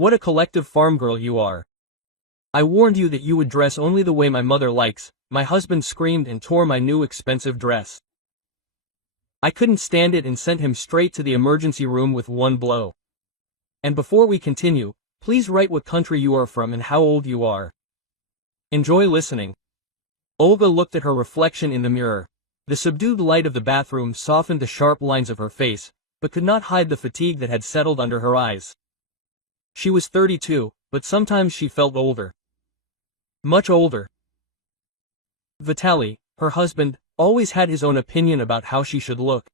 What a collective farm girl you are. I warned you that you would dress only the way my mother likes, my husband screamed and tore my new expensive dress. I couldn't stand it and sent him straight to the emergency room with one blow. And before we continue, please write what country you are from and how old you are. Enjoy listening. Olga looked at her reflection in the mirror. The subdued light of the bathroom softened the sharp lines of her face, but could not hide the fatigue that had settled under her eyes. She was 32, but sometimes she felt older. Much older. Vitaly, her husband, always had his own opinion about how she should look.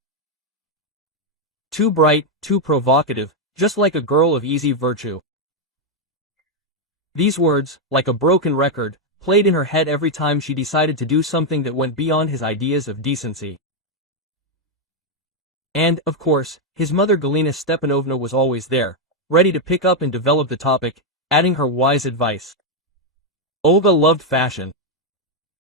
Too bright, too provocative, just like a girl of easy virtue. These words, like a broken record, played in her head every time she decided to do something that went beyond his ideas of decency. And, of course, his mother Galina Stepanovna was always there, ready to pick up and develop the topic, adding her wise advice. Olga loved fashion.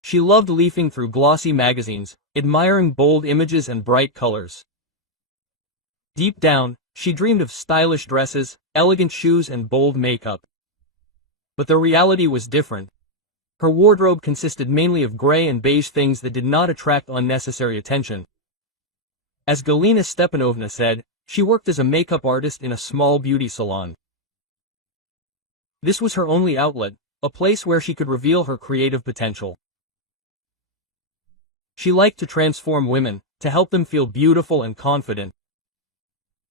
She loved leafing through glossy magazines, admiring bold images and bright colors. Deep down, she dreamed of stylish dresses, elegant shoes and bold makeup. But the reality was different. Her wardrobe consisted mainly of gray and beige things that did not attract unnecessary attention. As Galina Stepanovna said, she worked as a makeup artist in a small beauty salon. This was her only outlet, a place where she could reveal her creative potential. She liked to transform women, to help them feel beautiful and confident.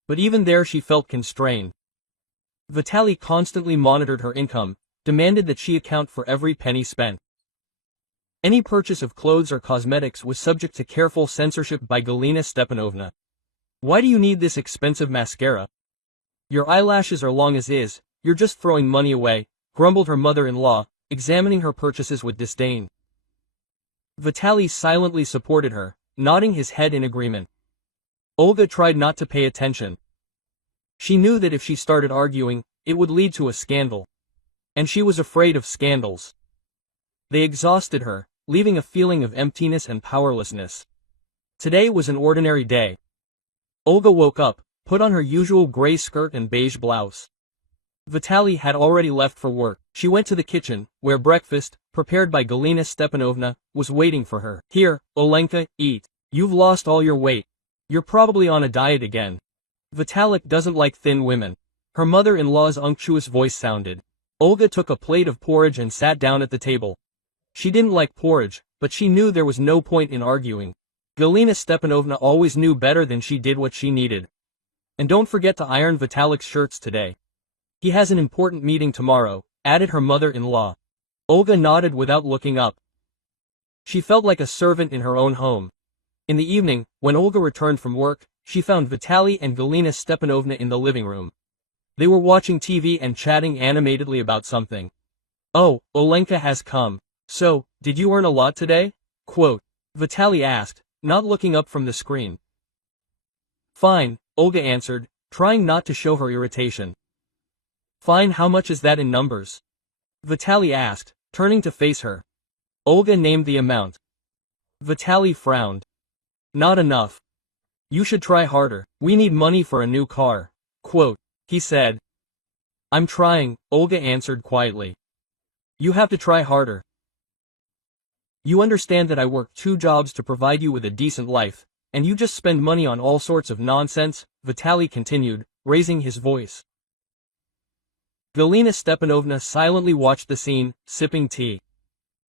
But even there she felt constrained. Vitaly constantly monitored her income, demanded that she account for every penny spent. Any purchase of clothes or cosmetics was subject to careful censorship by Galina Stepanovna. Why do you need this expensive mascara? Your eyelashes are long as is, you're just throwing money away, grumbled her mother-in-law, examining her purchases with disdain. Vitaly silently supported her, nodding his head in agreement. Olga tried not to pay attention. She knew that if she started arguing, it would lead to a scandal. And she was afraid of scandals. They exhausted her, leaving a feeling of emptiness and powerlessness. Today was an ordinary day. Olga woke up, put on her usual gray skirt and beige blouse. Vitaly had already left for work. She went to the kitchen, where breakfast, prepared by Galina Stepanovna, was waiting for her. Here, Olenka, eat. You've lost all your weight. You're probably on a diet again. Vitalik doesn't like thin women. Her mother-in-law's unctuous voice sounded. Olga took a plate of porridge and sat down at the table. She didn't like porridge, but she knew there was no point in arguing. Galina Stepanovna always knew better than she did what she needed. And don't forget to iron Vitalik's shirts today. He has an important meeting tomorrow, added her mother-in-law. Olga nodded without looking up. She felt like a servant in her own home. In the evening, when Olga returned from work, she found Vitaly and Galina Stepanovna in the living room. They were watching TV and chatting animatedly about something. Oh, Olenka has come. So, did you earn a lot today? Quote. Vitaly asked, not looking up from the screen. Fine, Olga answered, trying not to show her irritation. Fine, how much is that in numbers? Vitaly asked, turning to face her. Olga named the amount. Vitaly frowned. Not enough. You should try harder. We need money for a new car. Quote. He said. I'm trying, Olga answered quietly. You have to try harder. You understand that I work 2 jobs to provide you with a decent life, and you just spend money on all sorts of nonsense, Vitaly continued, raising his voice. Galina Stepanovna silently watched the scene, sipping tea.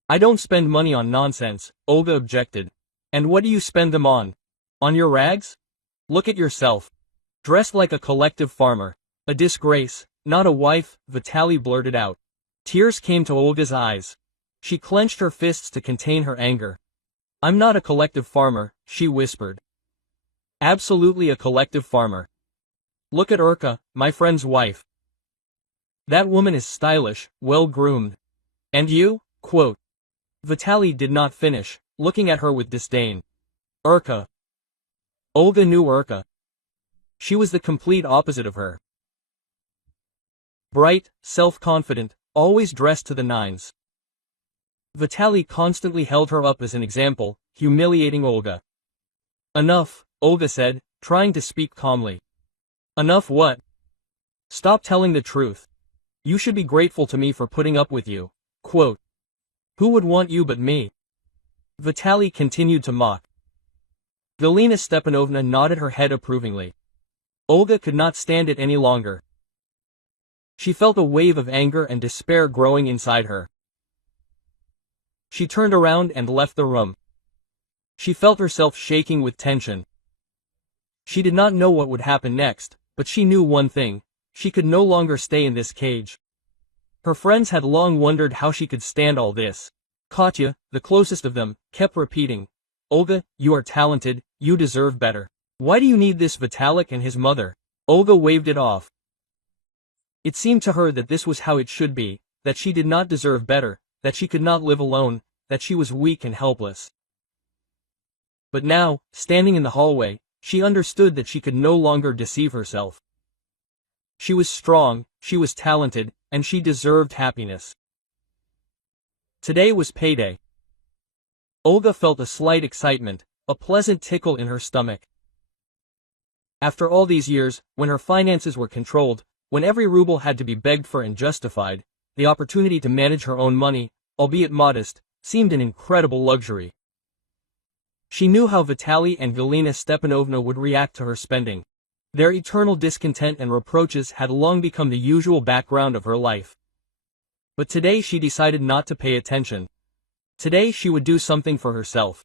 I don't spend money on nonsense, Olga objected. And what do you spend them on? On your rags? Look at yourself. Dressed like a collective farmer. A disgrace, not a wife, Vitaly blurted out. Tears came to Olga's eyes. She clenched her fists to contain her anger. I'm not a collective farmer, she whispered. Absolutely a collective farmer. Look at Urka, my friend's wife. That woman is stylish, well-groomed. And you? Quote. Vitaly did not finish, looking at her with disdain. Urka. Olga knew Urka. She was the complete opposite of her. Bright, self-confident, always dressed to the nines. Vitaly constantly held her up as an example, humiliating Olga. Enough, Olga said, trying to speak calmly. Enough what? Stop telling the truth. You should be grateful to me for putting up with you. Quote. Who would want you but me? Vitaly continued to mock. Galina Stepanovna nodded her head approvingly. Olga could not stand it any longer. She felt a wave of anger and despair growing inside her. She turned around and left the room. She felt herself shaking with tension. She did not know what would happen next, but she knew one thing: she could no longer stay in this cage. Her friends had long wondered how she could stand all this. Katya, the closest of them, kept repeating, Olga, you are talented, you deserve better. Why do you need this? Vitalik and his mother. Olga waved it off. It seemed to her that this was how it should be, that she did not deserve better, that she could not live alone, that she was weak and helpless. But now, standing in the hallway, she understood that she could no longer deceive herself. She was strong, she was talented, and she deserved happiness. Today was payday. Olga felt a slight excitement, a pleasant tickle in her stomach. After all these years, when her finances were controlled, when every ruble had to be begged for and justified, the opportunity to manage her own money, albeit modest, seemed an incredible luxury. She knew how Vitaly and Galina Stepanovna would react to her spending. Their eternal discontent and reproaches had long become the usual background of her life. But today she decided not to pay attention. Today she would do something for herself.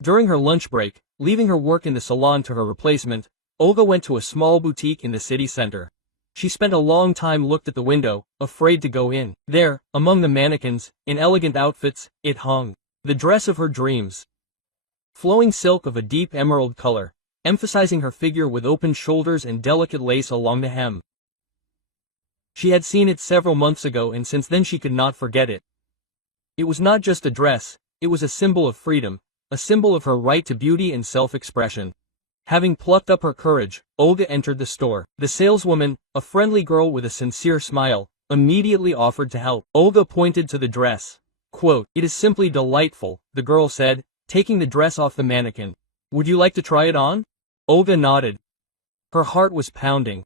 During her lunch break, leaving her work in the salon to her replacement, Olga went to a small boutique in the city center. She spent a long time looked at the window, afraid to go in. There, among the mannequins, in elegant outfits, it hung. The dress of her dreams. Flowing silk of a deep emerald color, emphasizing her figure with open shoulders and delicate lace along the hem. She had seen it several months ago and since then she could not forget it. It was not just a dress, it was a symbol of freedom, a symbol of her right to beauty and self-expression. Having plucked up her courage, Olga entered the store. The saleswoman, a friendly girl with a sincere smile, immediately offered to help. Olga pointed to the dress. Quote, "It is simply delightful," the girl said, taking the dress off the mannequin. "Would you like to try it on?" Olga nodded. Her heart was pounding.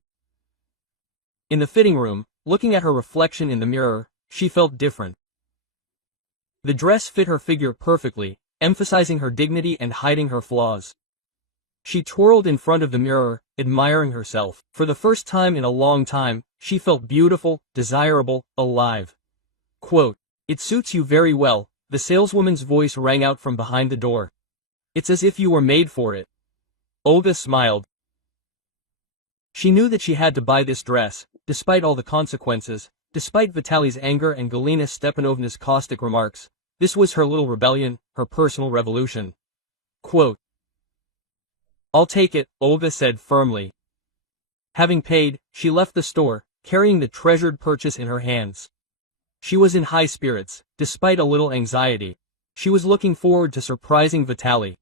In the fitting room, looking at her reflection in the mirror, she felt different. The dress fit her figure perfectly, emphasizing her dignity and hiding her flaws. She twirled in front of the mirror, admiring herself. For the first time in a long time, she felt beautiful, desirable, alive. Quote, "It suits you very well," the saleswoman's voice rang out from behind the door. "It's as if you were made for it." Olga smiled. She knew that she had to buy this dress, despite all the consequences, despite Vitaly's anger and Galina Stepanovna's caustic remarks. This was her little rebellion, her personal revolution. Quote, "I'll take it," Olga said firmly. Having paid, she left the store, carrying the treasured purchase in her hands. She was in high spirits, despite a little anxiety. She was looking forward to surprising Vitaly.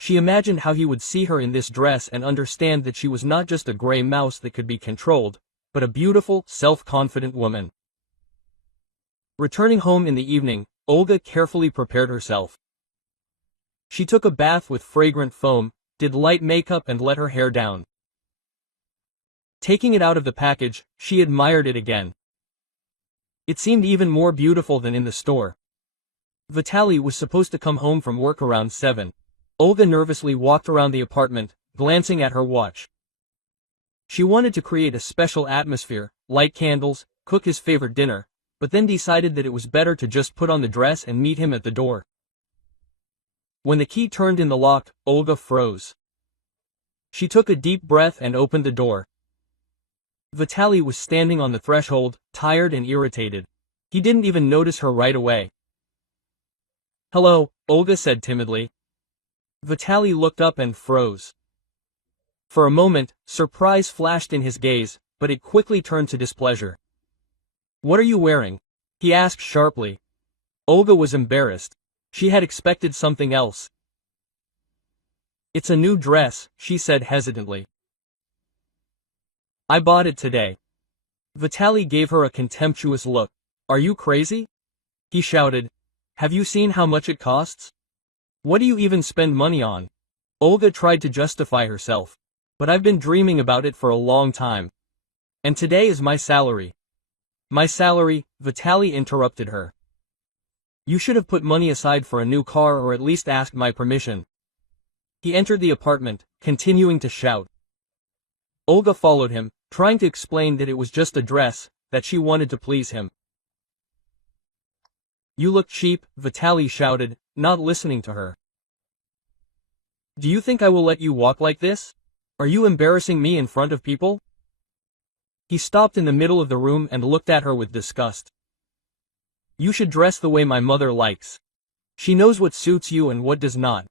She imagined how he would see her in this dress and understand that she was not just a gray mouse that could be controlled, but a beautiful, self-confident woman. Returning home in the evening, Olga carefully prepared herself. She took a bath with fragrant foam, did light makeup and let her hair down. Taking it out of the package, she admired it again. It seemed even more beautiful than in the store. Vitaly was supposed to come home from work around 7. Olga nervously walked around the apartment, glancing at her watch. She wanted to create a special atmosphere, light candles, cook his favorite dinner, but then decided that it was better to just put on the dress and meet him at the door. When the key turned in the lock, Olga froze. She took a deep breath and opened the door. Vitaly was standing on the threshold, tired and irritated. He didn't even notice her right away. "Hello," Olga said timidly. Vitaly looked up and froze. For a moment, surprise flashed in his gaze, but it quickly turned to displeasure. "What are you wearing?" he asked sharply. Olga was embarrassed. She had expected something else. "It's a new dress," she said hesitantly. "I bought it today." Vitaly gave her a contemptuous look. "Are you crazy?" he shouted. "Have you seen how much it costs? What do you even spend money on?" Olga tried to justify herself. "But I've been dreaming about it for a long time." And today is my salary. My salary, Vitaly interrupted her. You should have put money aside for a new car or at least asked my permission. He entered the apartment, continuing to shout. Olga followed him, trying to explain that it was just a dress, that she wanted to please him. You look cheap, Vitaly shouted, not listening to her. Do you think I will let you walk like this? Are you embarrassing me in front of people? He stopped in the middle of the room and looked at her with disgust. You should dress the way my mother likes. She knows what suits you and what does not.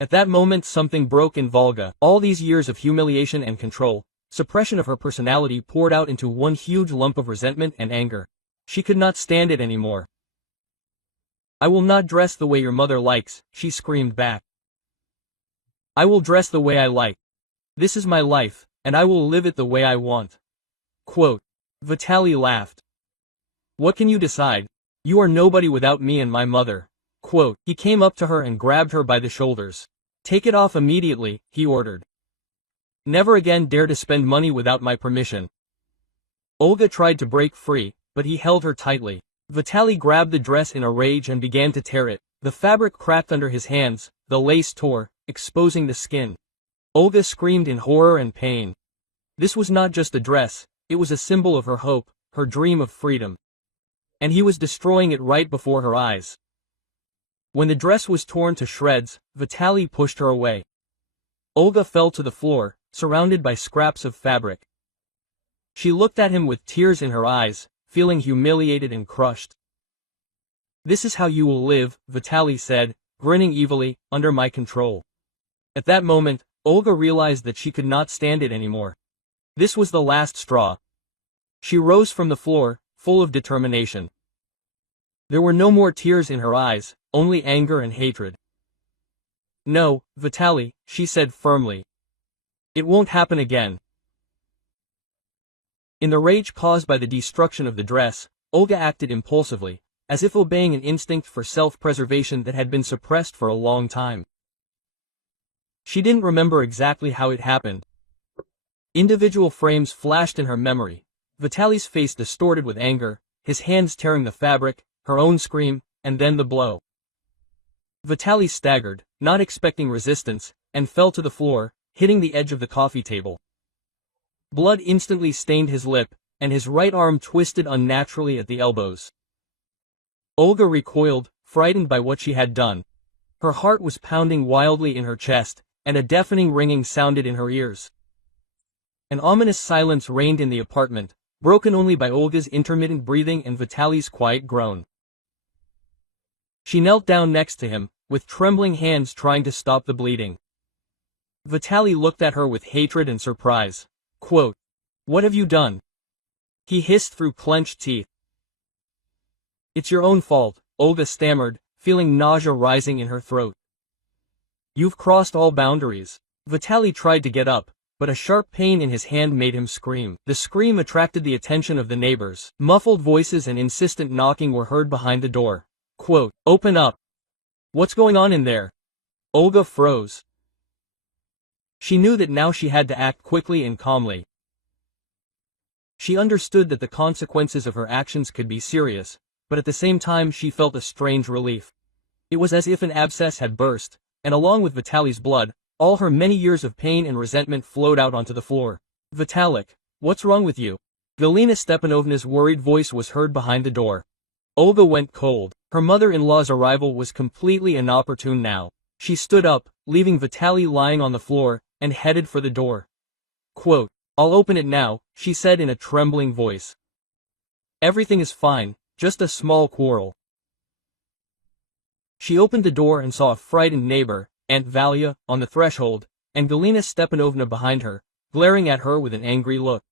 At that moment something broke in Volga. All these years of humiliation and control, suppression of her personality poured out into one huge lump of resentment and anger. She could not stand it anymore. I will not dress the way your mother likes, she screamed back. I will dress the way I like. This is my life, and I will live it the way I want. Quote. Vitaly laughed. What can you decide? You are nobody without me and my mother. Quote. He came up to her and grabbed her by the shoulders. Take it off immediately, he ordered. Never again dare to spend money without my permission. Olga tried to break free, but he held her tightly. Vitaly grabbed the dress in a rage and began to tear it. The fabric cracked under his hands, the lace tore, exposing the skin. Olga screamed in horror and pain. This was not just a dress, it was a symbol of her hope, her dream of freedom. And he was destroying it right before her eyes. When the dress was torn to shreds, Vitaly pushed her away. Olga fell to the floor, surrounded by scraps of fabric. She looked at him with tears in her eyes, feeling humiliated and crushed. This is how you will live, Vitaly said, grinning evilly, under my control. At that moment, Olga realized that she could not stand it anymore. This was the last straw. She rose from the floor, full of determination. There were no more tears in her eyes, only anger and hatred. No, Vitaly, she said firmly. It won't happen again. In the rage caused by the destruction of the dress, Olga acted impulsively, as if obeying an instinct for self-preservation that had been suppressed for a long time. She didn't remember exactly how it happened. Individual frames flashed in her memory. Vitaly's face distorted with anger, his hands tearing the fabric, her own scream, and then the blow. Vitaly staggered, not expecting resistance, and fell to the floor, hitting the edge of the coffee table. Blood instantly stained his lip, and his right arm twisted unnaturally at the elbows. Olga recoiled, frightened by what she had done. Her heart was pounding wildly in her chest, and a deafening ringing sounded in her ears. An ominous silence reigned in the apartment, broken only by Olga's intermittent breathing and Vitaly's quiet groan. She knelt down next to him, with trembling hands trying to stop the bleeding. Vitaly looked at her with hatred and surprise. Quote, "What have you done?" he hissed through clenched teeth. "It's your own fault," Olga stammered, feeling nausea rising in her throat. "You've crossed all boundaries." Vitaly tried to get up, but a sharp pain in his hand made him scream. The scream attracted the attention of the neighbors. Muffled voices and insistent knocking were heard behind the door. Quote, "Open up. What's going on in there?" Olga froze. She knew that now she had to act quickly and calmly. She understood that the consequences of her actions could be serious, but at the same time she felt a strange relief. It was as if an abscess had burst, and along with Vitaly's blood, all her many years of pain and resentment flowed out onto the floor. "Vitalik, what's wrong with you?" Galina Stepanovna's worried voice was heard behind the door. Olga went cold. Her mother-in-law's arrival was completely inopportune now. She stood up, leaving Vitaly lying on the floor, and headed for the door. Quote, "I'll open it now," she said in a trembling voice. "Everything is fine, just a small quarrel." She opened the door and saw a frightened neighbor, Aunt Valia, on the threshold, and Galina Stepanovna behind her, glaring at her with an angry look.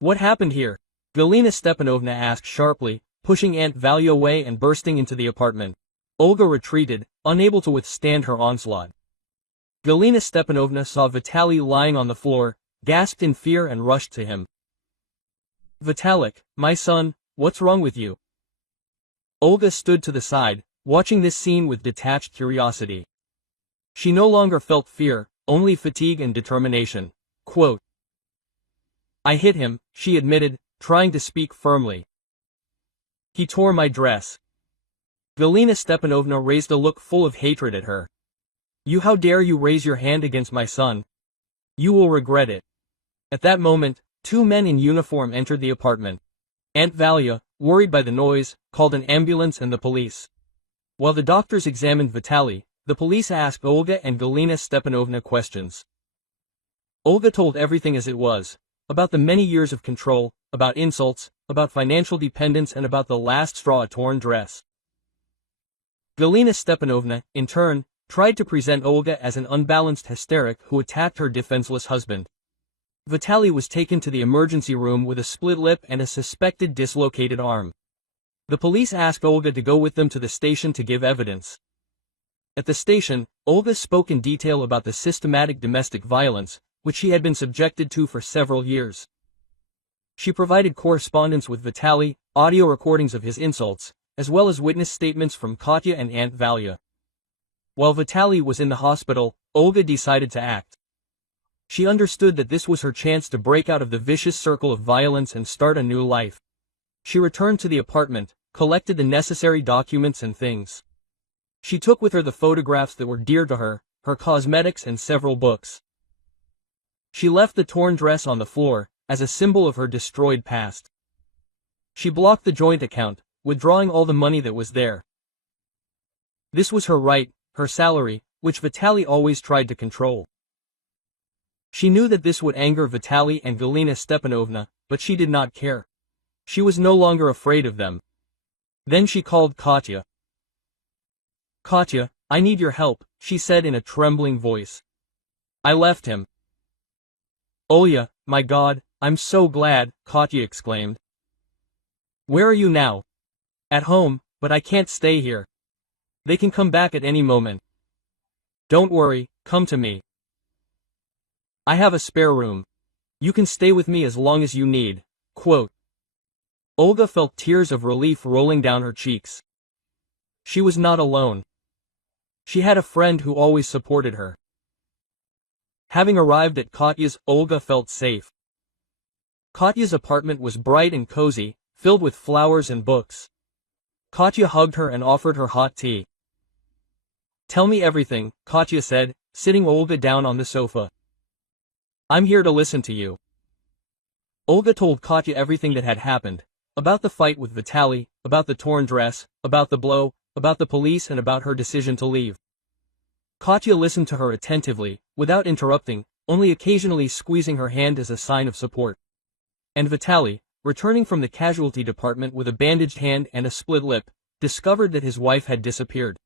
"What happened here?" Galina Stepanovna asked sharply, pushing Aunt Valia away and bursting into the apartment. Olga retreated, unable to withstand her onslaught. Galina Stepanovna saw Vitaly lying on the floor, gasped in fear and rushed to him. "Vitalik, my son, what's wrong with you?" Olga stood to the side, watching this scene with detached curiosity. She no longer felt fear, only fatigue and determination. Quote, I hit him, she admitted, trying to speak firmly. He tore my dress. Galina Stepanovna raised a look full of hatred at her. You, how dare you raise your hand against my son? You will regret it. At that moment, two men in uniform entered the apartment. Aunt Valia, worried by the noise, called an ambulance and the police. While the doctors examined Vitaly, the police asked Olga and Galina Stepanovna questions. Olga told everything as it was, about the many years of control, about insults, about financial dependence, and about the last straw, a torn dress. Galina Stepanovna, in turn, tried to present Olga as an unbalanced hysteric who attacked her defenseless husband. Vitaly was taken to the emergency room with a split lip and a suspected dislocated arm. The police asked Olga to go with them to the station to give evidence. At the station, Olga spoke in detail about the systematic domestic violence, which she had been subjected to for several years. She provided correspondence with Vitaly, audio recordings of his insults, as well as witness statements from Katya and Aunt Valia. While Vitaly was in the hospital, Olga decided to act. She understood that this was her chance to break out of the vicious circle of violence and start a new life. She returned to the apartment, collected the necessary documents and things. She took with her the photographs that were dear to her, her cosmetics and several books. She left the torn dress on the floor, as a symbol of her destroyed past. She blocked the joint account, withdrawing all the money that was there. This was her right, her salary, which Vitaly always tried to control. She knew that this would anger Vitaly and Galina Stepanovna, but she did not care. She was no longer afraid of them. Then she called Katya. Katya, I need your help, she said in a trembling voice. I left him. Olya, my God, I'm so glad, Katya exclaimed. Where are you now? At home, but I can't stay here. They can come back at any moment. Don't worry, come to me. I have a spare room. You can stay with me as long as you need. Quote. Olga felt tears of relief rolling down her cheeks. She was not alone. She had a friend who always supported her. Having arrived at Katya's, Olga felt safe. Katya's apartment was bright and cozy, filled with flowers and books. Katya hugged her and offered her hot tea. Tell me everything, Katya said, sitting Olga down on the sofa. I'm here to listen to you. Olga told Katya everything that had happened, about the fight with Vitaly, about the torn dress, about the blow, about the police, and about her decision to leave. Katya listened to her attentively, without interrupting, only occasionally squeezing her hand as a sign of support. And Vitaly, returning from the casualty department with a bandaged hand and a split lip, discovered that his wife had disappeared.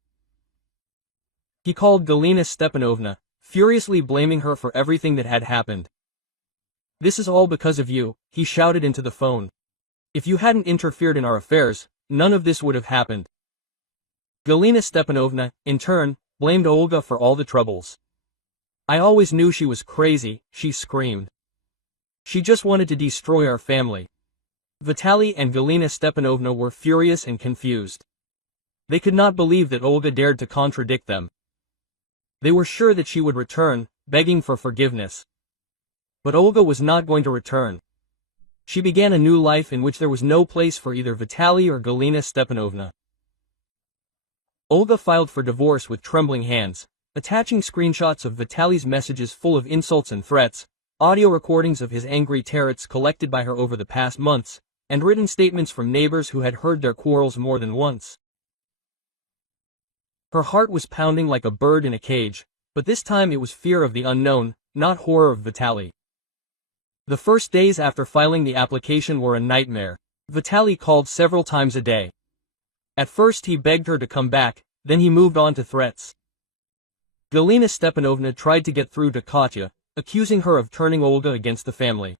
He called Galina Stepanovna, furiously blaming her for everything that had happened. This is all because of you, he shouted into the phone. If you hadn't interfered in our affairs, none of this would have happened. Galina Stepanovna, in turn, blamed Olga for all the troubles. I always knew she was crazy, she screamed. She just wanted to destroy our family. Vitaly and Galina Stepanovna were furious and confused. They could not believe that Olga dared to contradict them. They were sure that she would return, begging for forgiveness. But Olga was not going to return. She began a new life in which there was no place for either Vitaly or Galina Stepanovna. Olga filed for divorce with trembling hands, attaching screenshots of Vitaly's messages full of insults and threats, audio recordings of his angry tirades collected by her over the past months, and written statements from neighbors who had heard their quarrels more than once. Her heart was pounding like a bird in a cage, but this time it was fear of the unknown, not horror of Vitaly. The first days after filing the application were a nightmare. Vitaly called several times a day. At first he begged her to come back, then he moved on to threats. Galina Stepanovna tried to get through to Katya, accusing her of turning Olga against the family.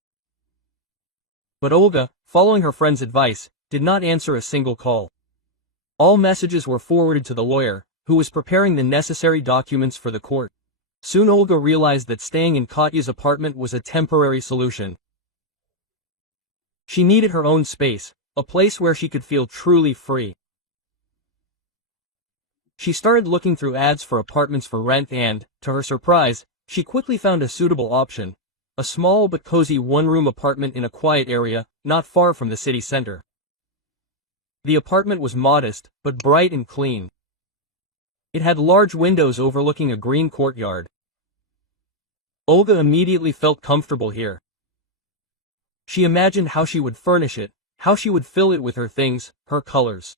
But Olga, following her friend's advice, did not answer a single call. All messages were forwarded to the lawyer, who was preparing the necessary documents for the court. Soon Olga realized that staying in Katya's apartment was a temporary solution. She needed her own space, a place where she could feel truly free. She started looking through ads for apartments for rent and, to her surprise, she quickly found a suitable option, a small but cozy one-room apartment in a quiet area, not far from the city center. The apartment was modest, but bright and clean. It had large windows overlooking a green courtyard. Olga immediately felt comfortable here. She imagined how she would furnish it, how she would fill it with her things, her colors.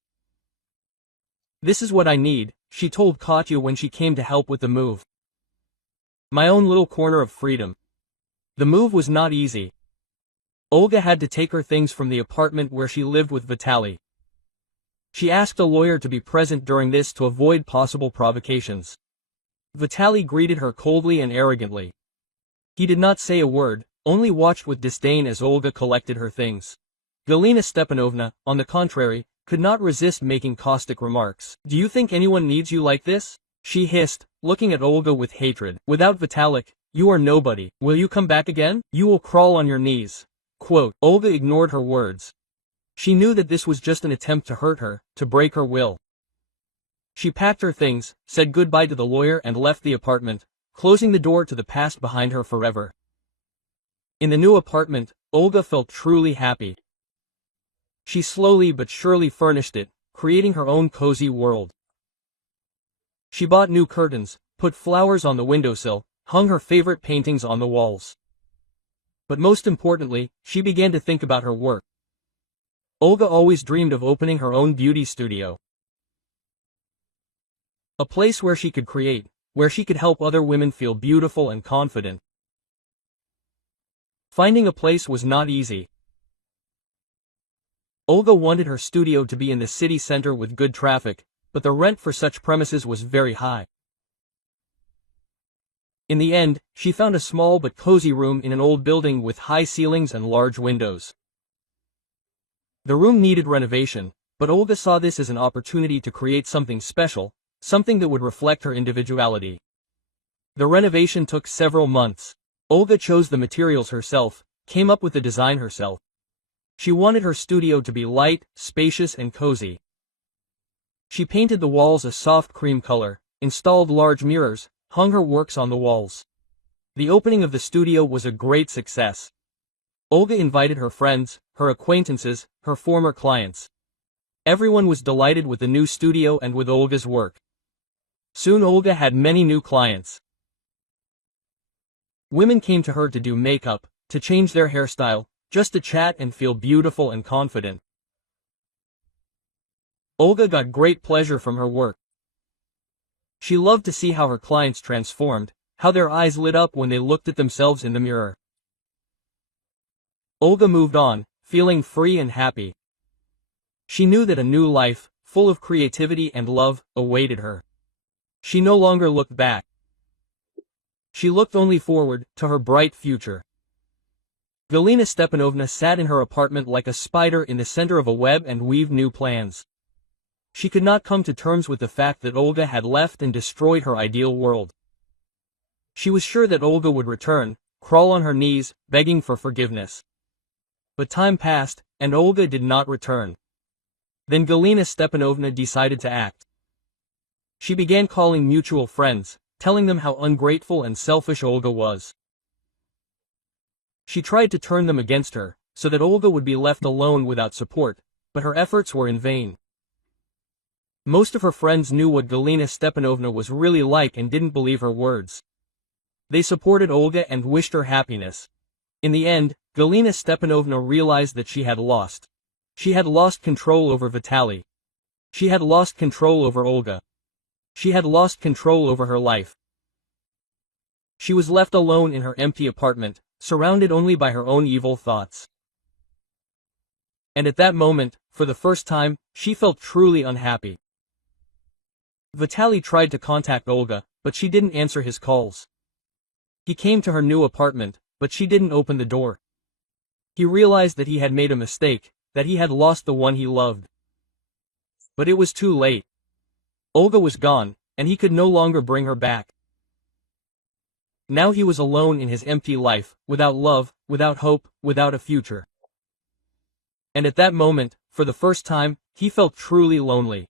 "This is what I need," she told Katya when she came to help with the move. "My own little corner of freedom." The move was not easy. Olga had to take her things from the apartment where she lived with Vitaly. She asked a lawyer to be present during this to avoid possible provocations. Vitaly greeted her coldly and arrogantly. He did not say a word, only watched with disdain as Olga collected her things. Galina Stepanovna, on the contrary, could not resist making caustic remarks. "Do you think anyone needs you like this?" she hissed, looking at Olga with hatred. "Without Vitalik, you are nobody. Will you come back again? You will crawl on your knees." Quote. Olga ignored her words. She knew that this was just an attempt to hurt her, to break her will. She packed her things, said goodbye to the lawyer and left the apartment, closing the door to the past behind her forever. In the new apartment, Olga felt truly happy. She slowly but surely furnished it, creating her own cozy world. She bought new curtains, put flowers on the windowsill, hung her favorite paintings on the walls. But most importantly, she began to think about her work. Olga always dreamed of opening her own beauty studio. A place where she could create, where she could help other women feel beautiful and confident. Finding a place was not easy. Olga wanted her studio to be in the city center with good traffic, but the rent for such premises was very high. In the end, she found a small but cozy room in an old building with high ceilings and large windows. The room needed renovation, but Olga saw this as an opportunity to create something special, something that would reflect her individuality. The renovation took several months. Olga chose the materials herself, came up with the design herself. She wanted her studio to be light, spacious and cozy. She painted the walls a soft cream color, installed large mirrors, hung her works on the walls. The opening of the studio was a great success. Olga invited her friends, her acquaintances, her former clients. Everyone was delighted with the new studio and with Olga's work. Soon Olga had many new clients. Women came to her to do makeup, to change their hairstyle, just to chat and feel beautiful and confident. Olga got great pleasure from her work. She loved to see how her clients transformed, how their eyes lit up when they looked at themselves in the mirror. Olga moved on, feeling free and happy. She knew that a new life, full of creativity and love, awaited her. She no longer looked back. She looked only forward, to her bright future. Galina Stepanovna sat in her apartment like a spider in the center of a web and weaved new plans. She could not come to terms with the fact that Olga had left and destroyed her ideal world. She was sure that Olga would return, crawl on her knees, begging for forgiveness. But time passed, and Olga did not return. Then Galina Stepanovna decided to act. She began calling mutual friends, telling them how ungrateful and selfish Olga was. She tried to turn them against her, so that Olga would be left alone without support, but her efforts were in vain. Most of her friends knew what Galina Stepanovna was really like and didn't believe her words. They supported Olga and wished her happiness. In the end, Galina Stepanovna realized that she had lost. She had lost control over Vitaly. She had lost control over Olga. She had lost control over her life. She was left alone in her empty apartment, surrounded only by her own evil thoughts. And at that moment, for the first time, she felt truly unhappy. Vitaly tried to contact Olga, but she didn't answer his calls. He came to her new apartment, but she didn't open the door. He realized that he had made a mistake, that he had lost the one he loved. But it was too late. Olga was gone, and he could no longer bring her back. Now he was alone in his empty life, without love, without hope, without a future. And at that moment, for the first time, he felt truly lonely.